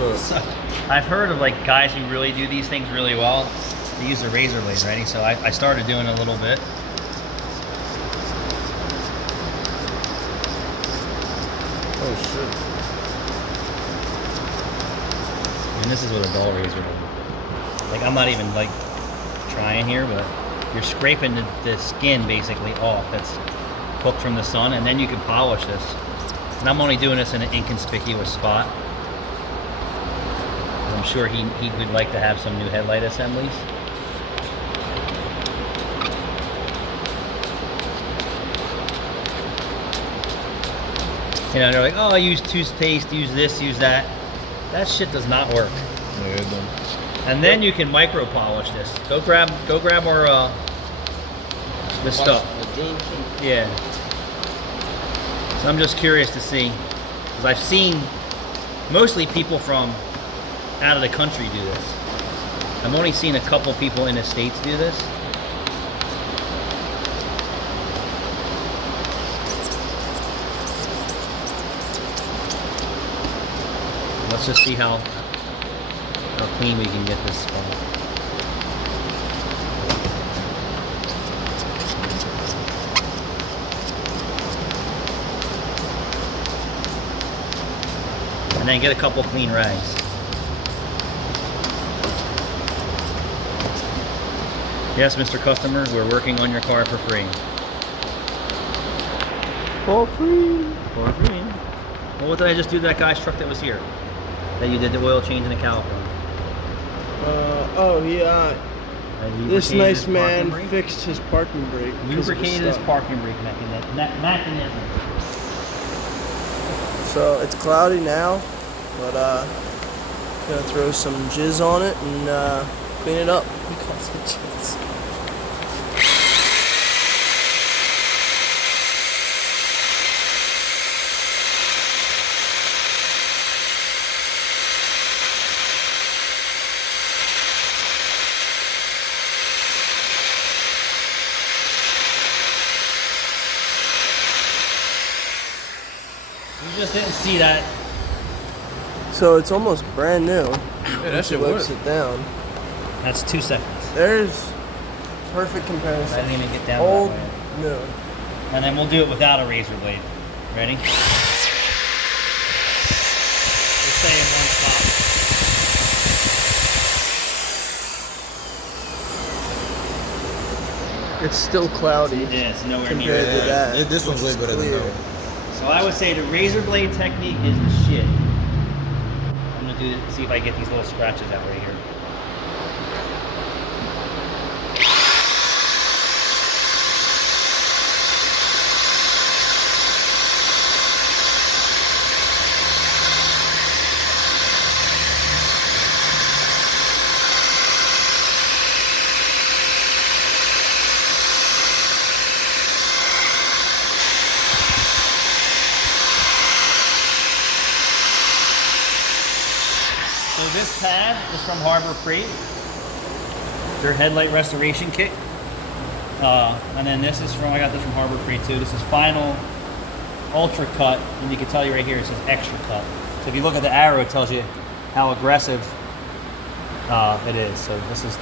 So, I've heard of like guys who really do these things really well. They use a razor blade, ready? So I started doing it a little bit. Oh shit. And this is what a dull razor does. Like I'm not even like trying here, but you're scraping the skin basically off that's cooked from the sun, and then you can polish this. And I'm only doing this in an inconspicuous spot. I'm sure he would like to have some new headlight assemblies. You know, they're like, oh, I use toothpaste, use this, use that. That shit does not work. No, it don't. And then you can micro polish this. Go grab our this stuff. Yeah. So I'm just curious to see, because I've seen mostly people from out of the country do this. I've only seen a couple people in the States do this. Let's just see how clean we can get this spot. And then get a couple clean rags. Yes, Mr. Customer, we're working on your car for free. For free. For free. Well, what did I just do to that guy's truck that was here? That you did the oil change in the caliper? Oh yeah. This nice man fixed his parking brake. Lubricated his parking brake mechanism. So it's cloudy now, but gonna throw some jizz on it and clean it up. We call it jizz. You just didn't see that. So it's almost brand new. Yeah, that shit Works works. it down. That's 2 seconds. There's perfect I comparison. didn't even get down Old, that way. new. And then we'll do it without a razor blade. Ready? Just stay in one spot. It's still cloudy Yeah, it's nowhere compared near. to that. This one's way better than clear. that one. So I would say the razor blade technique is the shit. I'm gonna see if I get these little scratches out right here. So this pad is from Harbor Freight. Their headlight restoration kit. And then this is I got this from Harbor Freight too. This is Final Ultra Cut, and you can tell you right here it says Extra Cut. So if you look at the arrow, it tells you how aggressive it is. So this is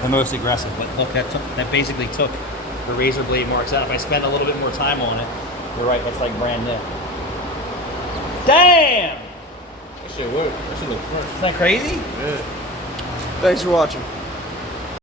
the most aggressive. But look, that basically took the razor blade marks out. If I spend a little bit more time on it, you're right, that's like brand new. Damn! That shit work. That shit look fresh. Isn't that crazy? Yeah. Thanks for watching.